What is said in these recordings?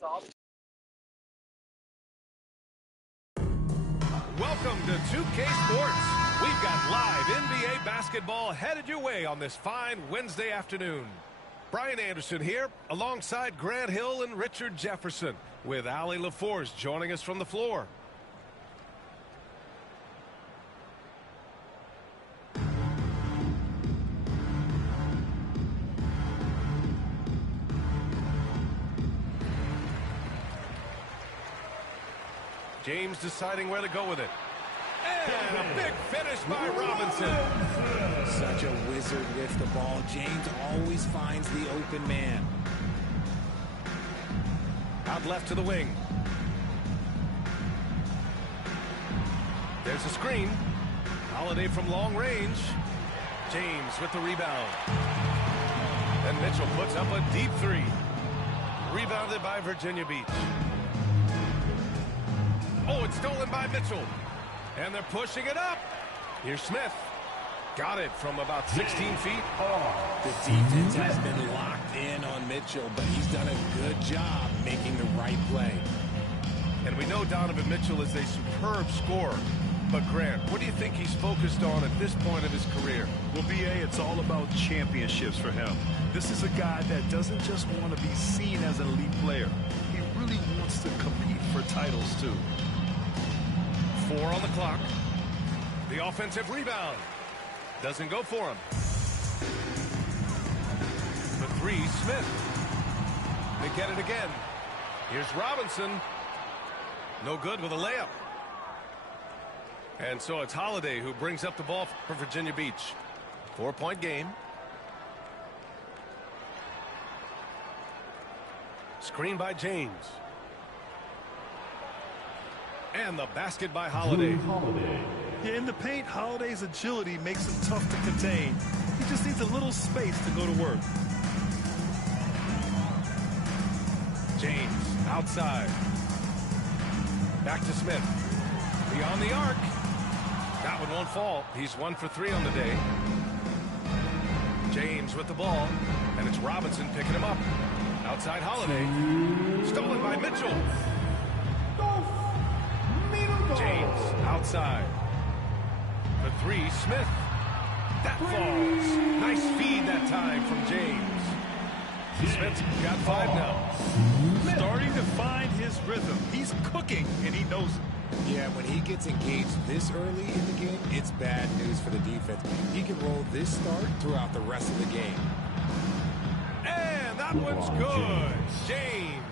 Welcome to 2K Sports. We've got live NBA basketball headed your way on this fine Wednesday afternoon. Brian Anderson here alongside Grant Hill and Richard Jefferson with Allie LaForce joining us from the floor. James deciding where to go with it. And a big finish by Robinson. Such a wizard with the ball. James always finds the open man. Out left to the wing. There's a screen. Holiday from long range. James with the rebound. And Mitchell puts up a deep three. Rebounded by Virginia Beach. Oh, it's stolen by Mitchell. And they're pushing it up. Here's Smith. Got it from about 16 feet. The defense has been locked in on Mitchell, but he's done a good job making the right play. And we know Donovan Mitchell is a superb scorer. But Grant, what do you think he's focused on at this point of his career? Well, B.A., it's all about championships for him. This is a guy that doesn't just want to be seen as an elite player. He really wants to compete for titles, too. 4 on the clock. The offensive rebound. Doesn't go for him. The three, Smith. They get it again. Here's Robinson. No good with a layup. And so it's Holiday who brings up the ball for Virginia Beach. 4-point game. Screen by James. And the basket by Holiday. Yeah, in the paint, Holiday's agility makes him tough to contain. He just needs a little space to go to work. James outside. Back to Smith. Beyond the arc. That one won't fall. He's 1 for 3 on the day. James with the ball. And it's Robinson picking him up. Outside Holiday. Stolen by Mitchell. James outside. For 3, Smith. That falls. Nice feed that time from James. Smith's got 5 now. Starting to find his rhythm. He's cooking, and he knows it. Yeah, when he gets engaged this early in the game, it's bad news for the defense. He can roll this start throughout the rest of the game. And that one's good. James.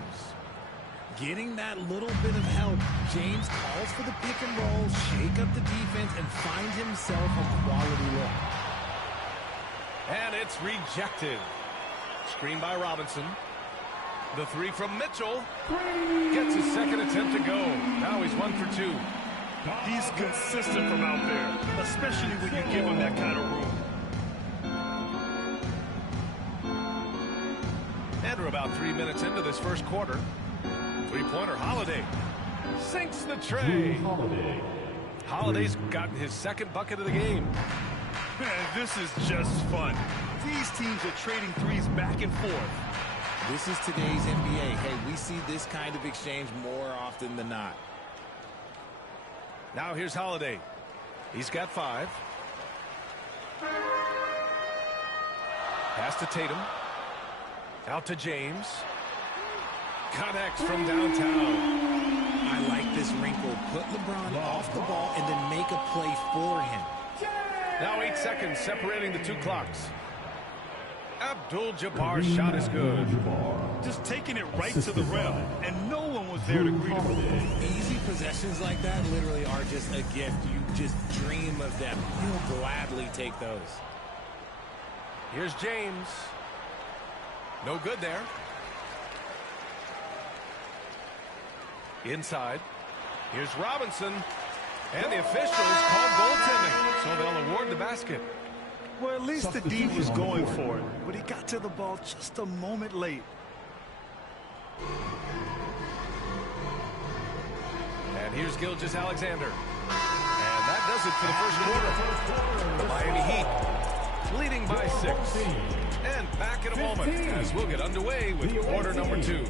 Getting that little bit of help, James calls for the pick and roll, shake up the defense, and find himself a quality look. And it's rejected. Screen by Robinson. The 3 from Mitchell. Gets his second attempt to go. Now he's 1 for 2. He's consistent from out there, especially when you give him that kind of room. And we're about 3 minutes into this first quarter. Three-pointer, Holiday. Sinks the tray. Holiday's gotten his second bucket of the game. Man, this is just fun. These teams are trading threes back and forth. This is today's NBA. Hey, we see this kind of exchange more often than not. Now here's Holiday. He's got 5. Pass to Tatum. Out to James. Connects from downtown. I like this wrinkle. Put LeBron off the ball and then make a play for him. Now 8 seconds separating the 2 clocks. Abdul-Jabbar's shot is good. Just taking it right to the rim, and no one was there to greet him. Easy possessions like that literally are just a gift. You just dream of them. He'll gladly take those. Here's James. No good there. Inside. Here's Robinson. And the officials called goaltending, so they'll award the basket. Well, at least the D was going for it, but he got to the ball just a moment late. And here's Gilgeous-Alexander. And that does it for the first quarter. The Miami Heat leading by 6. And back in a moment as we'll get underway with quarter number 2.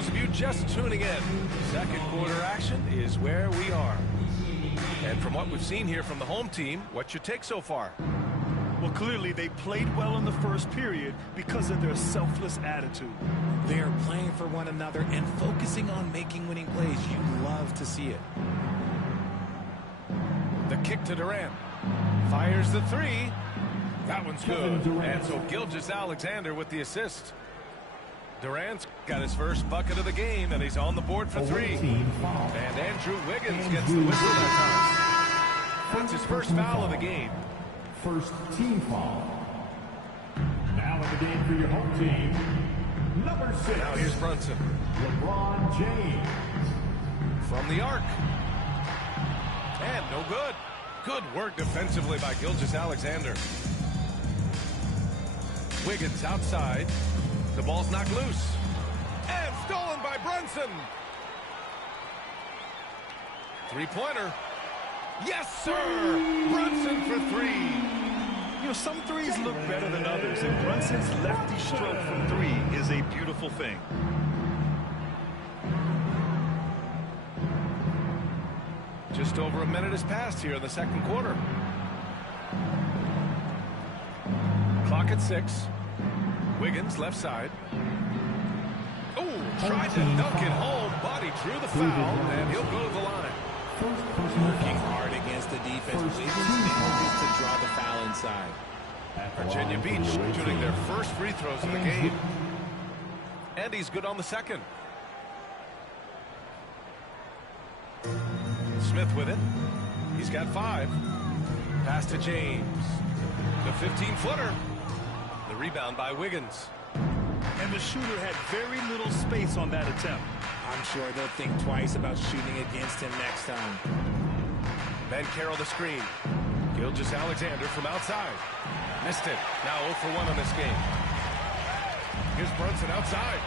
those of you just tuning in, second quarter action is where we are. And from what we've seen here from the home team, what's your take so far? Well, clearly they played well in the first period because of their selfless attitude. They are playing for one another and focusing on making winning plays. You love to see it. The kick to Durant. Fires the three. That one's good. And so Gilgeous-Alexander with the assist. Durant's got his first bucket of the game, and he's on the board for three. And Andrew Wiggins gets the whistle that time. That's his first foul of the game. First team foul. Now in the game for your home team, number 6. Now here's Brunson. LeBron James. From the arc. And no good. Good work defensively by Gilgeous-Alexander. Wiggins outside. The ball's knocked loose. And stolen by Brunson. Three-pointer. Yes, sir! Brunson for three. You know, some threes look better than others, and Brunson's lefty stroke from three is a beautiful thing. Just over a minute has passed here in the second quarter. Clock at 6. Wiggins left side. Oh, tried to dunk it home. Body drew the foul, and he'll go to the line. Working hard against the defense. Wiggins manages to draw the foul inside. Virginia Beach shooting their first free throws of the game. And he's good on the second. Smith with it. He's got 5. Pass to James. The 15-footer. The rebound by Wiggins. And the shooter had very little space on that attempt. I'm sure they'll think twice about shooting against him next time. Banchero the screen. Gilgeous-Alexander from outside. Missed it. Now 0 for 1 on this game. Here's Brunson outside.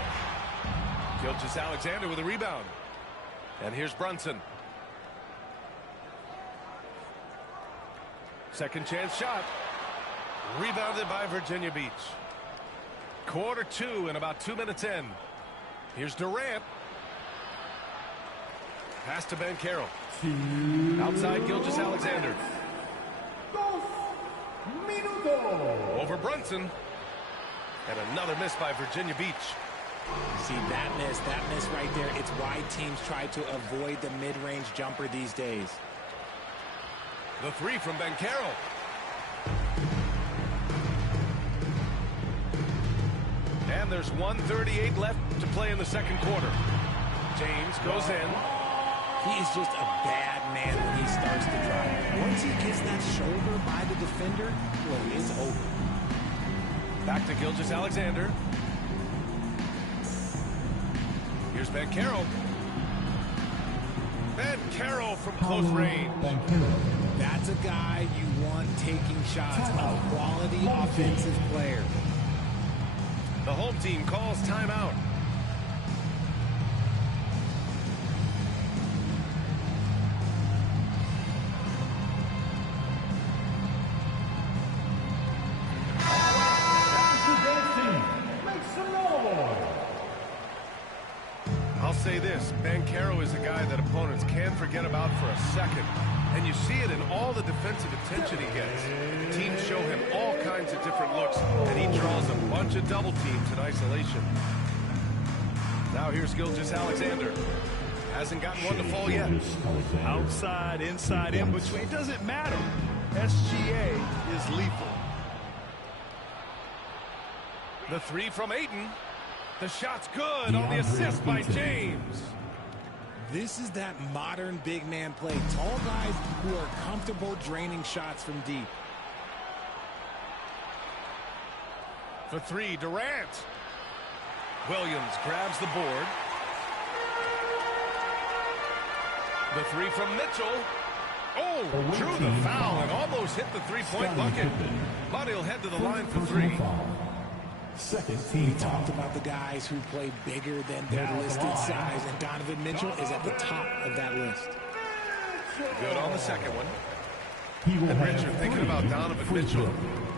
Gilgeous-Alexander with a rebound. And here's Brunson. Second chance shot. Rebounded by Virginia Beach. Quarter 2 and about 2 minutes in. Here's Durant. Pass to Banchero. Outside Gilgeous-Alexander. Over Brunson. And another miss by Virginia Beach. See, that miss right there. It's why teams try to avoid the mid-range jumper these days. The three from Banchero. And there's 1:38 left to play in the second quarter. James goes in. He is just a bad man when he starts to drive. Once he gets that shoulder by the defender, well, it's over. Back to Gilgeous-Alexander. Here's Banchero. Banchero from close range. That's a guy you want taking shots, a quality offensive player. The home team calls timeout. I'll say this, Banchero is a guy that opponents can forget about for a second. And you see it in all the defensive attention he gets. Teams show him all kinds of different looks, and he draws a bunch of double teams in isolation. Now here's Gilgeous-Alexander. Hasn't gotten one to fall yet. Outside, inside, in between, doesn't matter. SGA is lethal. The three from Ayton. The shot's good on the assist by James. This is that modern big man play. Tall guys who are comfortable draining shots from deep. For three, Durant. Williams grabs the board. The three from Mitchell. Oh, drew the foul and almost hit the three-point bucket. But he'll head to the line for three. Second team. We talked about the guys who play bigger than their listed size, and Donovan Mitchell is at the top of that list. Good on the second one. And Richard, thinking about Donovan Mitchell,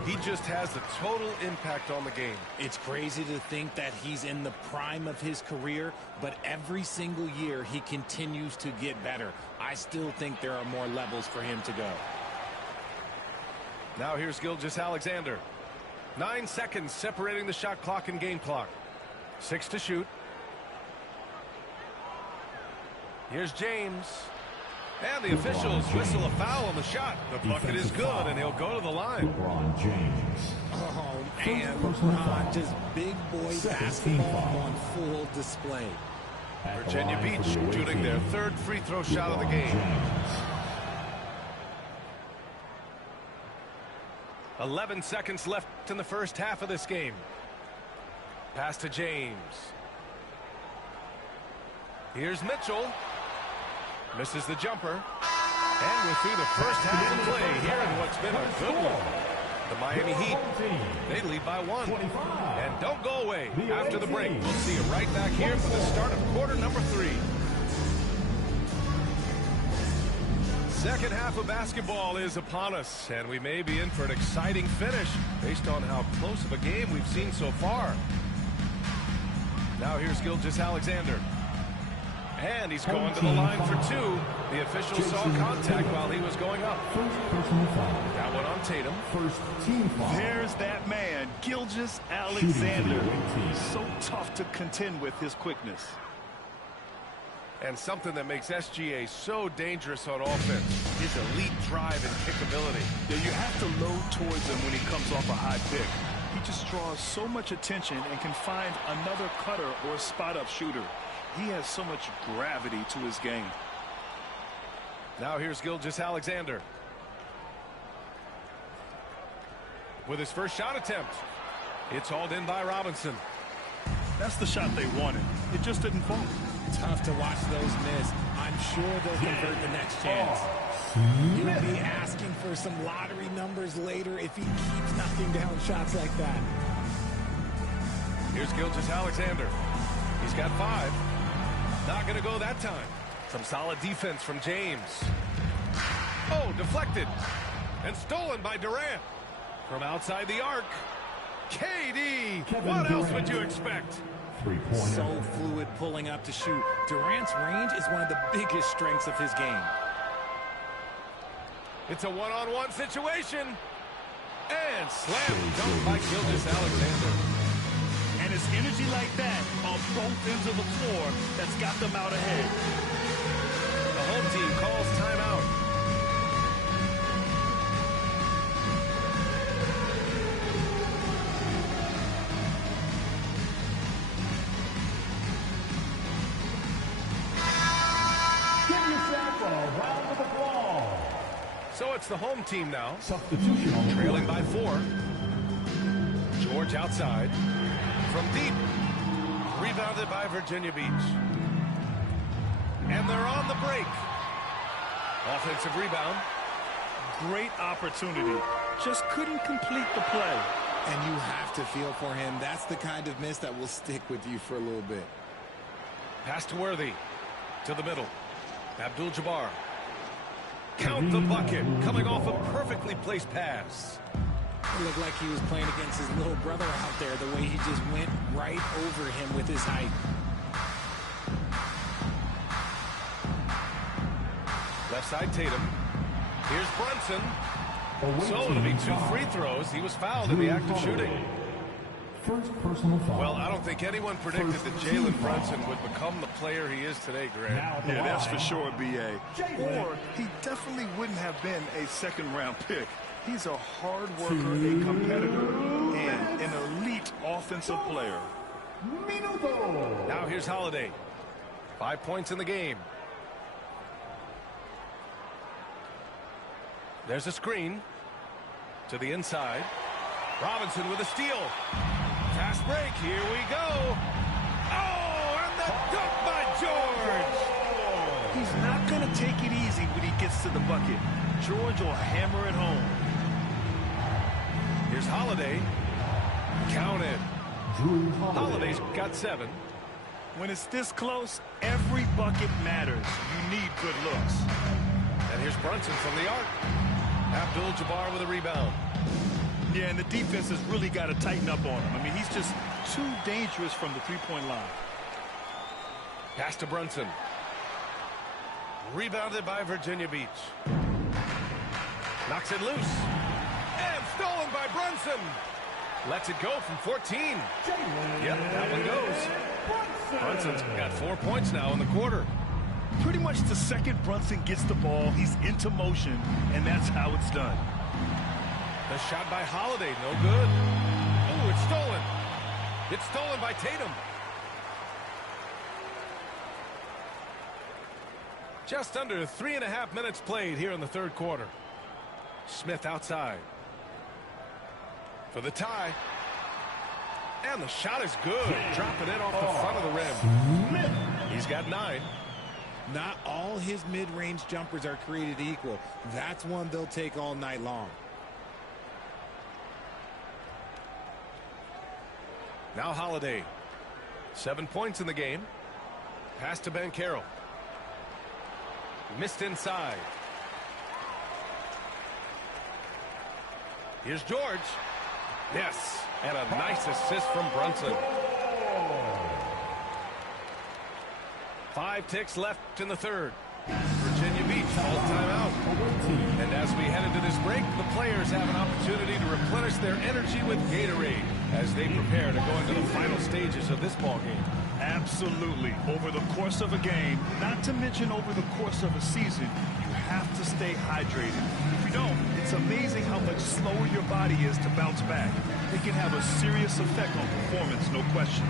He just has a total impact on the game. It's crazy to think that he's in the prime of his career, but every single year he continues to get better. I still think there are more levels for him to go. Now here's Gilgeous-Alexander. 9 seconds separating the shot clock and game clock. 6 to shoot. Here's James. And the officials whistle a foul on the shot. The bucket is good, and he'll go to the line. LeBron James. Oh, man, LeBron, just big boy basketball on full display. Virginia Beach shooting their 3rd free throw shot of the game. 11 seconds left in the first half of this game. Pass to James. Here's Mitchell. Misses the jumper. And we're through the first half of play here in what's been a good one. The Miami Heat, they lead by 1. And don't go away. After the break, we'll see you right back here for the start of quarter number 3. Second half of basketball is upon us, and we may be in for an exciting finish based on how close of a game we've seen so far. Now here's Gilgeous-Alexander. And he's going to the line for 2. The official saw contact while he was going up. First personal foul. That one on Tatum. First team foul. There's that man, Gilgeous-Alexander. He's so tough to contend with his quickness. And something that makes SGA so dangerous on offense, his elite drive and kickability. Yeah, you have to load towards him when he comes off a high pick. He just draws so much attention and can find another cutter or spot-up shooter. He has so much gravity to his game. Now here's Gilgeous-Alexander. With his first shot attempt. It's hauled in by Robinson. That's the shot they wanted. It just didn't fall. Tough to watch those miss. I'm sure they'll convert the next chance. You'll be asking for some lottery numbers later if he keeps knocking down shots like that. Here's Gilgeous-Alexander. He's got 5. Not going to go that time. Some solid defense from James. Oh, deflected. And stolen by Durant. From outside the arc. KD. What else would you expect? So fluid pulling up to shoot. Durant's range is one of the biggest strengths of his game. It's a one-on-one situation. And slam dunk by Gilgeous-Alexander. And it's energy like that on both ends of the floor that's got them out ahead. The home team calls timeout. Give yourself a round of applause. So it's the home team now. Substitution on the Trailing by 4. George outside. From deep. Rebounded by Virginia Beach. And they're on the break. Offensive rebound. Great opportunity. Just couldn't complete the play. And you have to feel for him. That's the kind of miss that will stick with you for a little bit. Pass to Worthy. To the middle. Abdul-Jabbar. Count the bucket. Coming off a perfectly placed pass. It looked like he was playing against his little brother out there, the way he just went right over him with his height. Left side Tatum. Here's Brunson. So it'll be 2 free throws. He was fouled in the act of shooting. First personal foul. Well, I don't think anyone predicted that Jalen Brunson would become the player he is today, Grant. Yeah, that's for sure, B.A. Or he definitely wouldn't have been a second-round pick. He's a hard worker, a competitor, and an elite offensive player. Minuto. Now here's Holiday. 5 points in the game. There's a screen to the inside. Robinson with a steal. Fast break. Here we go. Oh, and the dunk by George. He's not going to take it easy when he gets to the bucket. George will hammer it home. Here's Holiday. Counted. Drew Holiday's got 7. When it's this close, every bucket matters. You need good looks. And here's Brunson from the arc. Abdul-Jabbar with a rebound. Yeah, and the defense has really got to tighten up on him. I mean, he's just too dangerous from the three-point line. Pass to Brunson. Rebounded by Virginia Beach. Knocks it loose. And stolen by Brunson. Lets it go from 14. Yep, that one goes. Brunson's got 4 points now in the quarter. Pretty much the second Brunson gets the ball, he's into motion, and that's how it's done. The shot by Holiday, no good. Oh, it's stolen. It's stolen by Tatum. Just under 3.5 minutes played here in the third quarter. Smith outside. For the tie. And the shot is good. Dropping it off the front of the rim. He's got 9. Not all his mid-range jumpers are created equal. That's one they'll take all night long. Now Holiday. 7 points in the game. Pass to Banchero. Missed inside. Here's George. Yes, and a nice assist from Brunson. 5 ticks left in the third. Virginia Beach calls timeout. And as we head into this break, the players have an opportunity to replenish their energy with Gatorade as they prepare to go into the final stages of this ball game. Absolutely. Over the course of a game, not to mention over the course of a season, you have to stay hydrated. If you don't, it's amazing how much slower your body is to bounce back. It can have a serious effect on performance, no question.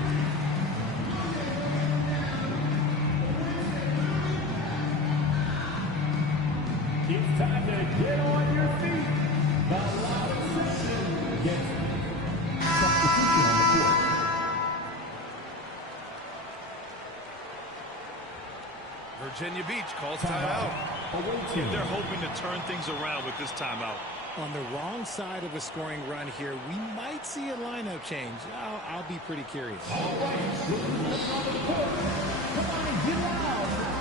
It's time to get on your feet. The last session gets substitution on the court. Virginia Beach calls timeout. They're hoping to turn things around with this timeout. On the wrong side of a scoring run here, we might see a lineup change. I'll be pretty curious. All right, on the court. Come on and get loud.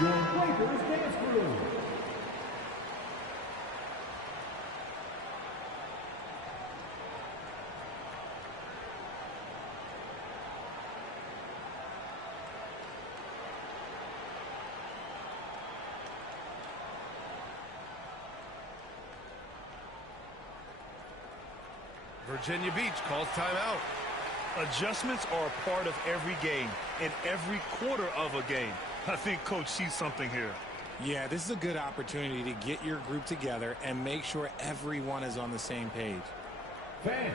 Your Lakers dance crew. Virginia Beach calls timeout. Adjustments are a part of every game and every quarter of a game. I think Coach sees something here. Yeah, this is a good opportunity to get your group together and make sure everyone is on the same page. Fan.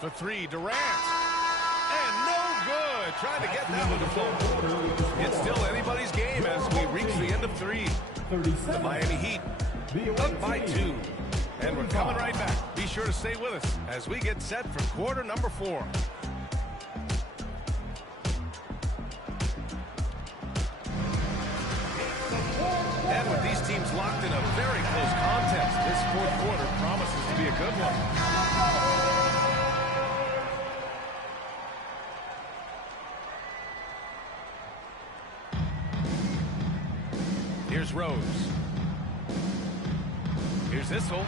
For 3, Durant. And no good. Trying to get that one to fall. It's still anybody's game as we reach the end of 3. The Miami Heat up by 2. And we're coming right back. Be sure to stay with us as we get set for quarter number 4. And with these teams locked in a very close contest, this fourth quarter promises to be a good one. Here's Rose. Here's Issel.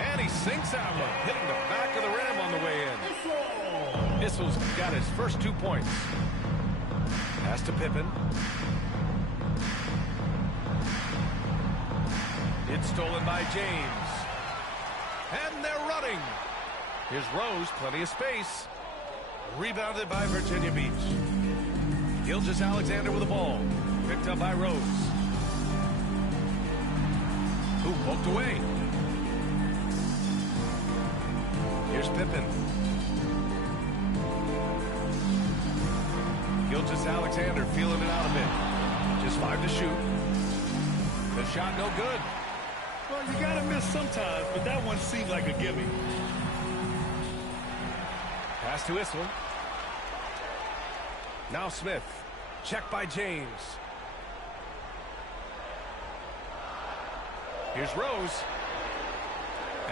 And he sinks that one, hitting the back of the rim on the way in. Issel's got his first 2 points. Pass to Pippen. It's stolen by James. And they're running. Here's Rose, plenty of space. Rebounded by Virginia Beach. Gilgeous-Alexander with the ball. Picked up by Rose. Who poked away. Here's Pippen. Gilgeous-Alexander feeling it out a bit. Just 5 to shoot. The shot no good. Well, you got to miss sometimes, but that one seemed like a gimme. Pass to Issel. Now Smith. Check by James. Here's Rose.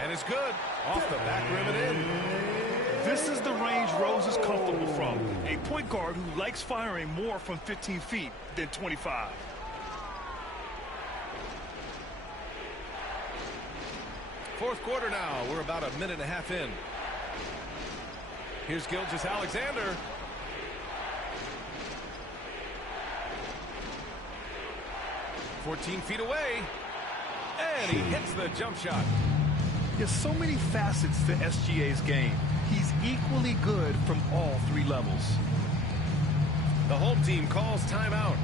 And it's good. Off the back rim and in. This is the range Rose is comfortable from. A point guard who likes firing more from 15 feet than 25. Fourth quarter now. We're about a minute and a half in. Here's Gilgeous-Alexander. "14 feet away. And he hits the jump shot. There's so many facets to SGA's game. He's equally good from all 3 levels. The home team calls timeout.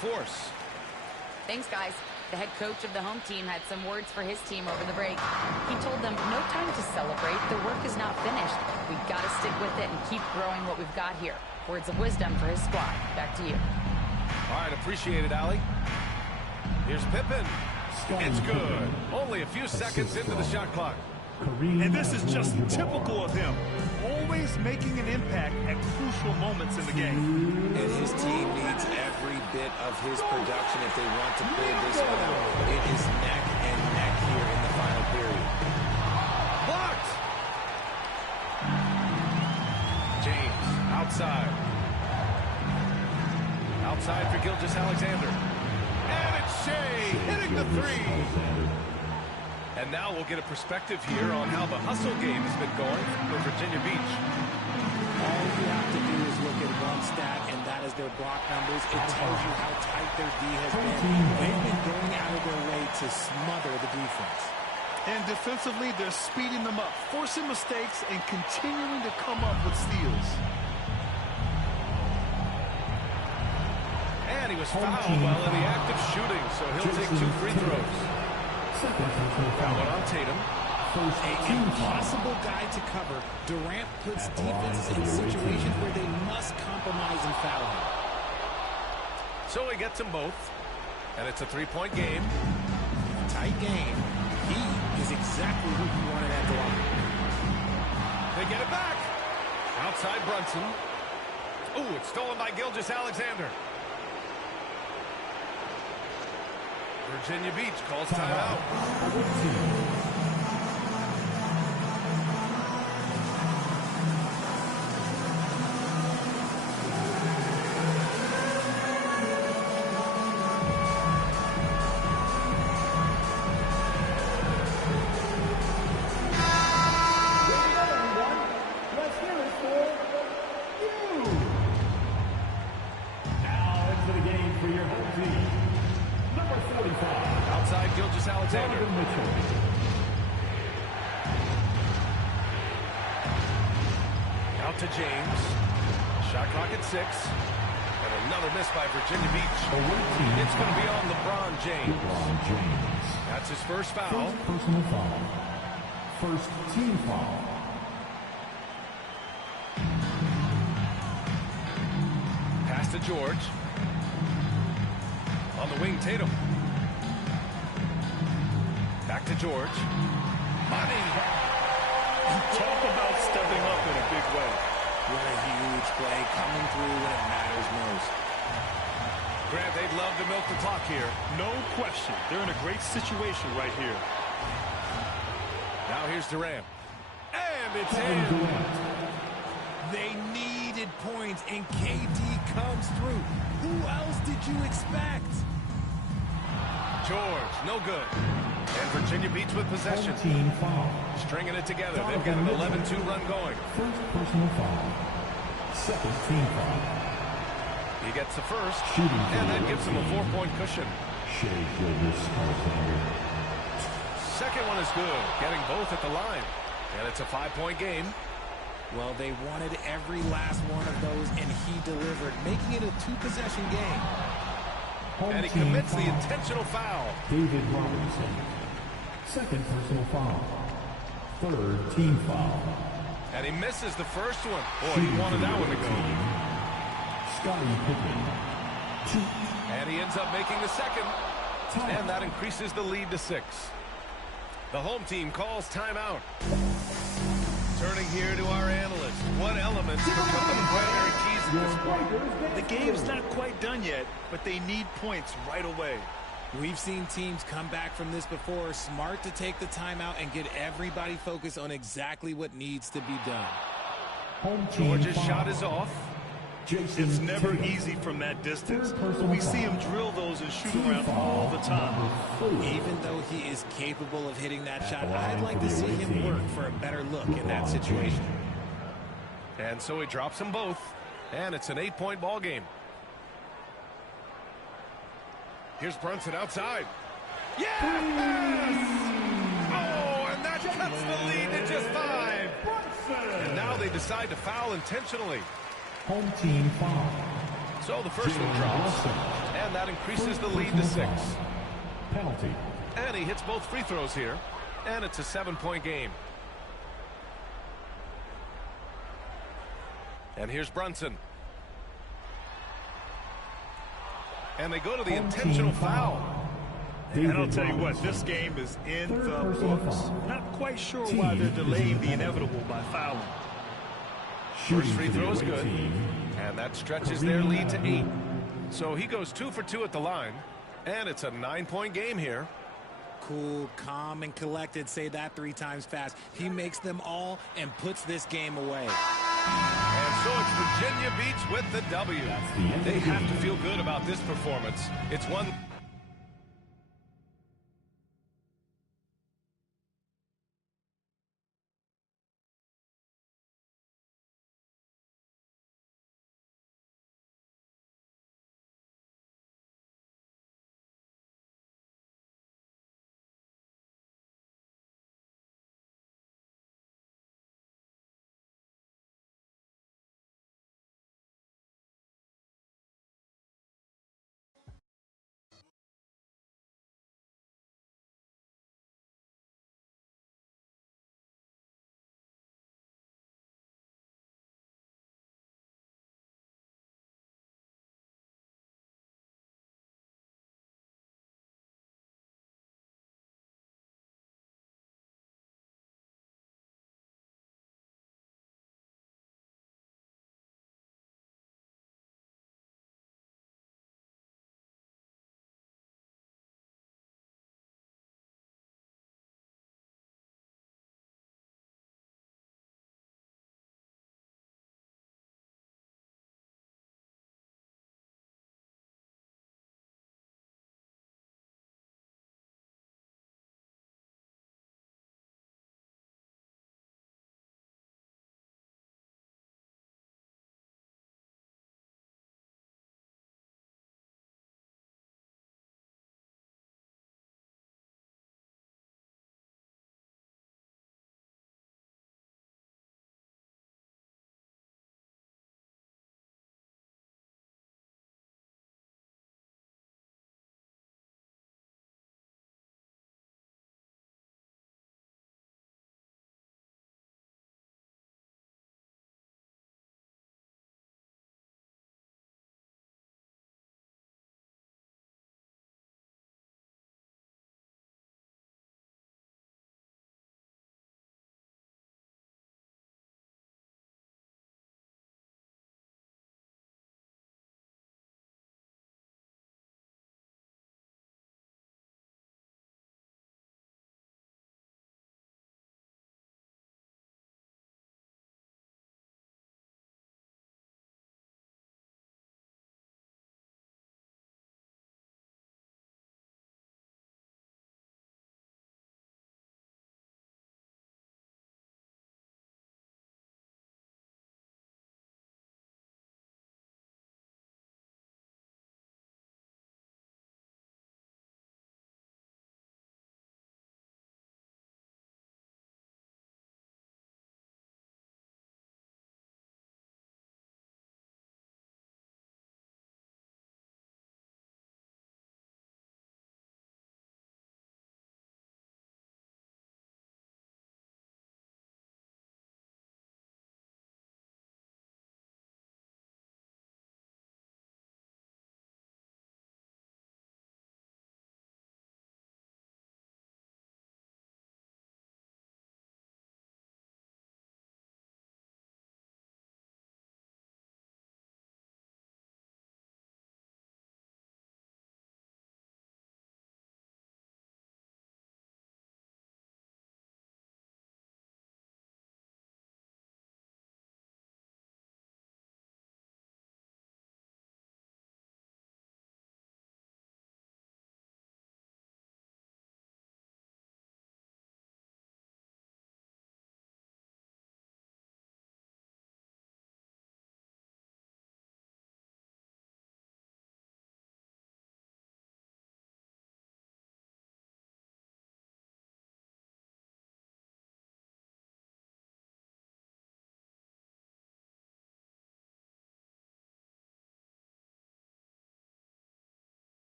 Force. Thanks, guys. The head coach of the home team had some words for his team over the break. He told them, no time to celebrate. The work is not finished. We've got to stick with it and keep growing what we've got here. Words of wisdom for his squad. Back to you. All right, appreciate it, Allie. Here's Pippen. It's good. Only a few seconds into the shot clock. And this is just typical of him. Always making an impact at crucial moments in the game. And his team needs every bit of his production if they want to pull this one out. It is neck and neck here in the final period. Blocked! James, outside. Outside for Gilgeous-Alexander. And it's Shea hitting the 3. And now we'll get a perspective here on how the hustle game has been going for Virginia Beach. All you have to do is look at one stat, and that is their block numbers. It tells you how tight their D has been. They've been going out of their way to smother the defense. And defensively, they're speeding them up, forcing mistakes, and continuing to come up with steals. And he was fouled while in the act of shooting, so he'll take 2 free throws. Foul on Tatum. An impossible guy to cover. Durant puts defenses in situations where they must compromise and foul him. So he gets them both. And it's a 3-point game. Tight game. He is exactly who you wanted at the line. They get it back. Outside Brunson. Ooh, it's stolen by Gilgeous-Alexander. Virginia Beach calls timeout. Gilgeous-Alexander. Out to James. Shot clock at 6. And another miss by Virginia Beach. It's going to be on LeBron James. That's his first foul. First personal foul. First team foul. Pass to George. On the wing, Tatum. Back to George. Money. Talk about stepping up in a big way. What a huge play, coming through when it matters most. Grant, they'd love to milk the clock here. No question. They're in a great situation right here. Now here's Durant. And it's in. They need needed points, and KD comes through. Who else did you expect? George, no good. And Virginia beats with possession. Team foul. Stringing it together. They've got an 11-2 run going. First personal foul. Second team foul. He gets the first, Shooting and that gives him a 4-point cushion. Shea Gilgeous-Alexander. Second one is good, getting both at the line. And it's a 5-point game. Well, they wanted every last one of those, and he delivered, making it a 2-possession game. And he commits the intentional foul. David Robinson. Second personal foul. Third team foul. And he misses the first one. Boy, he wanted that one to go. Scottie Pippen. 2. And he ends up making the second. And that increases the lead to 6. The home team calls timeout. Turning here to our analyst. What elements become the primary keys at this point? The game's not quite done yet, but they need points right away. We've seen teams come back from this before. Smart to take the timeout and get everybody focused on exactly what needs to be done. Home team George's foul. shot is off. Jason It's never Tatum. easy from that distance, Third but personal we see him foul. drill those and shoot Team around foul. all the time. Number 4. Even though he is capable of hitting that shot, the line I'd like for to the see away him team. work for a better look in that LeBron situation. And so he drops them both. And it's an 8-point ball game. Here's Brunson outside. Yes! Oh, and that cuts the lead to just 5. And now they decide to foul intentionally. Home team foul. So the first one drops. And that increases the lead to 6. Penalty. And he hits both free throws here. And it's a 7-point game. And here's Brunson. And they go to the Home intentional team foul. And I'll tell you what, this game is in the books. Not quite sure why they're delaying the inevitable by fouling. First free throw is good. And that stretches their lead to 8. So he goes 2 for 2 at the line. And it's a 9-point game here. Cool, calm, and collected. Say that 3 times fast. He makes them all and puts this game away. And so it's Virginia Beach with the W. the end of They the have game. to feel good about this performance. It's one